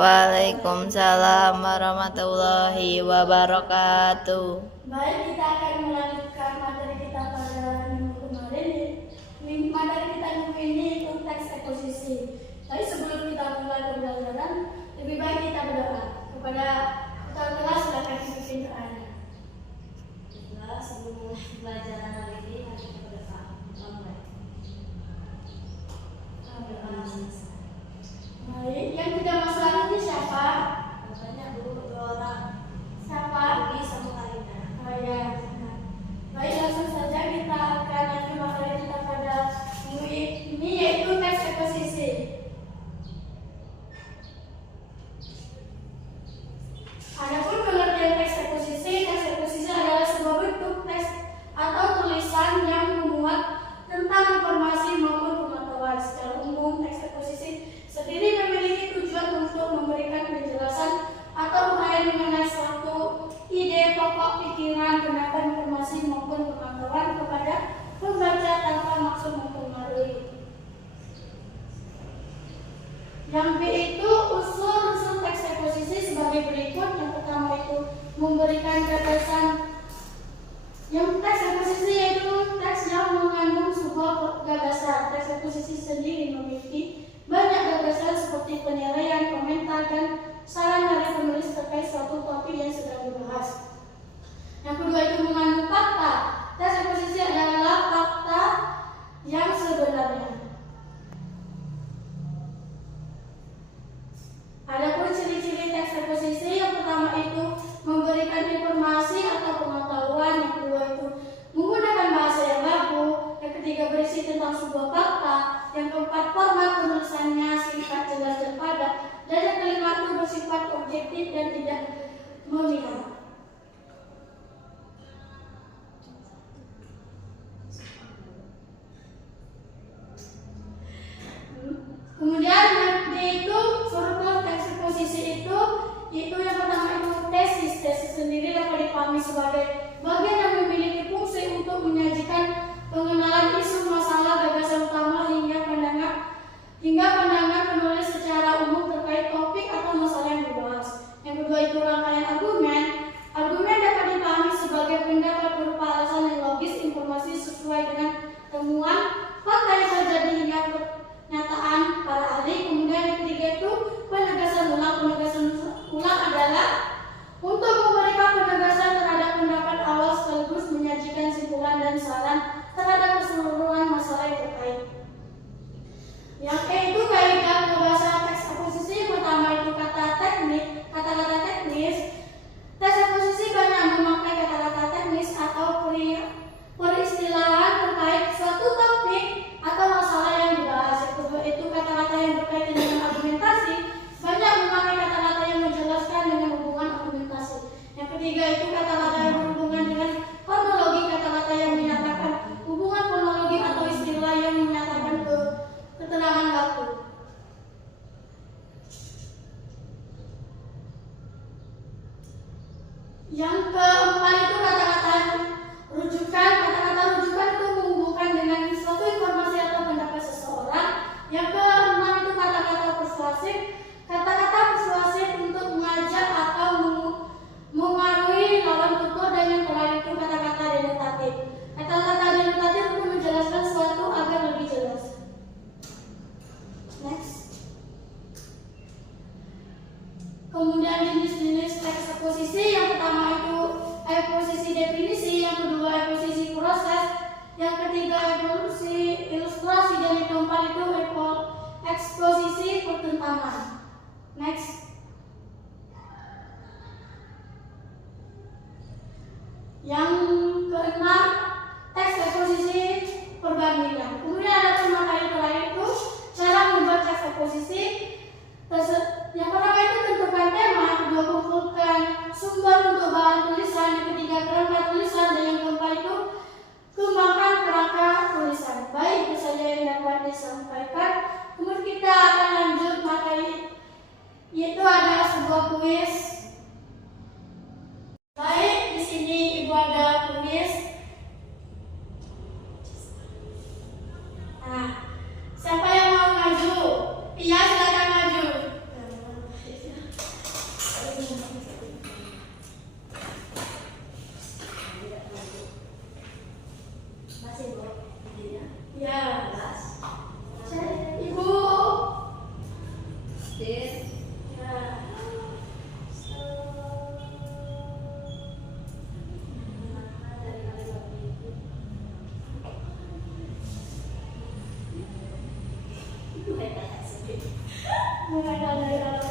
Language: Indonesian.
Waalaikumsalam warahmatullahi wabarakatuh. Baik, kita akan melanjutkan materi kita pada minggu kemarin. Materi kita minggu ini itu teks eksposisi. Tapi sebelum kita mulai pembelajaran, lebih baik kita berdoa kepada ketua kelas. Silakan dipimpin doanya. Sebelum mulai pembelajaran hari ini, mari kita berdoa. Baik, yang tidak masalah ini siapa? Banyak dua orang. Siapa? Abi sama Karina. Oh ya. Baik, langsung saja kita akan lanjut materi kita pada minggu ini, yaitu teks eksposisi. Adapun pengertian teks eksposisi adalah sebuah bentuk teks atau tulisan yang memuat tentang informasi maupun pengetahuan. Secara umum, teks eksposisi sendiri memiliki tujuan untuk memberikan penjelasan atau uraian mengenai suatu ide, pokok, pikiran, pendapat, informasi maupun pengetahuan kepada pembaca tanpa maksud mempengaruhi. Yang B itu unsur-unsur teks eksposisi sebagai berikut. Yang pertama itu memberikan gagasan. Yang teks eksposisi yaitu teks yang mengandung sebuah gagasan. Teks eksposisi sendiri memiliki banyak gagasan seperti penilaian, komentar, dan saran dari penulis terkait suatu topik yang sedang dibahas. Yang kedua itu mengandung fakta. Teks eksposisi adalah fakta yang sebenarnya. Adapun ciri-ciri teks eksposisi, yang pertama itu memberikan informasi atau pengetahuan, yang kedua itu menggunakan bahasa yang baku, yang ketiga berisi tentang sebuah fakta, yang keempat format penulisannya singkat, jelas, dan padat, dan yang kelima itu bersifat objektif dan tidak memihak. Kemudian yang itu struktur teks eksposisi itu yang pertama itu tesis. Tesis sendiri dapat dipahami sebagai bagian yang memiliki fungsi untuk menyajikan pengenalan isu, masalah, gagasan utama hingga pandangan penulis secara umum terkait topik atau masalah yang dibahas. Yang kedua itu rangkaian argumen. Argumen dapat dipahami sebagai pendapat berupa alasan yang logis, informasi sesuai dengan temuan fakta yang terjadi hingga pernyataan para ahli. Kemudian yang ketiga itu penegasan ulang. Penegasan ulang adalah untuk memberikan penegasan terhadap pendapat awal sekaligus menyajikan simpulan dan saran terhadap keseluruhan masalah yang terkait. Yang itu kaidah pembahasan teks eksposisi. Pertama itu kata-kata teknis. Teks eksposisi banyak memakai kata-kata teknis atau peristilahan terkait suatu topik atau masalah yang dibahas. Yang kedua itu kata-kata yang berkaitan dengan argumentasi, banyak memakai kata-kata yang menjelaskan dengan hubungan argumentasi. Yang ketiga itu kata-kata yang berhubungan dengan kronologi, kata-kata yang menyatakan hubungan kronologi atau istilah yang menyatakan keterangan waktu. Yang keempat itu kata-kata rujukan. Kata-kata rujukan itu menghubungkan dengan suatu informasi atau pendapat seseorang. Yang keenam itu kata-kata persuasif. Kata-kata persuasif untuk mengajak atau memengaruhi lawan tutur. Dan yang terakhir itu kata-kata denotatif. Kata-kata denotatif untuk menjelaskan sesuatu agar lebih jelas. Next. Kemudian jenis-jenis teks eksposisi. Yang pertama itu eksposisi definisi, yang kedua eksposisi proses, yang ketiga eksposisi ilustrasi, dan yang keempat itu eksposisi pertentangan. Next. Yang keenam teks eksposisi perbandingan. Kemudian ada materi terakhir itu cara membuat teks eksposisi. Yang pertama itu tentukan tema, kedua kumpulkan sumber untuk bahan tulisan, yang ketiga kerangka tulisan, dan yang keempat itu kembangkan kerangka tulisan. Baik, itu saja yang dapat disampaikan. Kemudian kita akan lanjut materi yaitu Ya. Kelas. Ibu. Sis. Ya. Mana dari kalimat itu? Mulai dari anak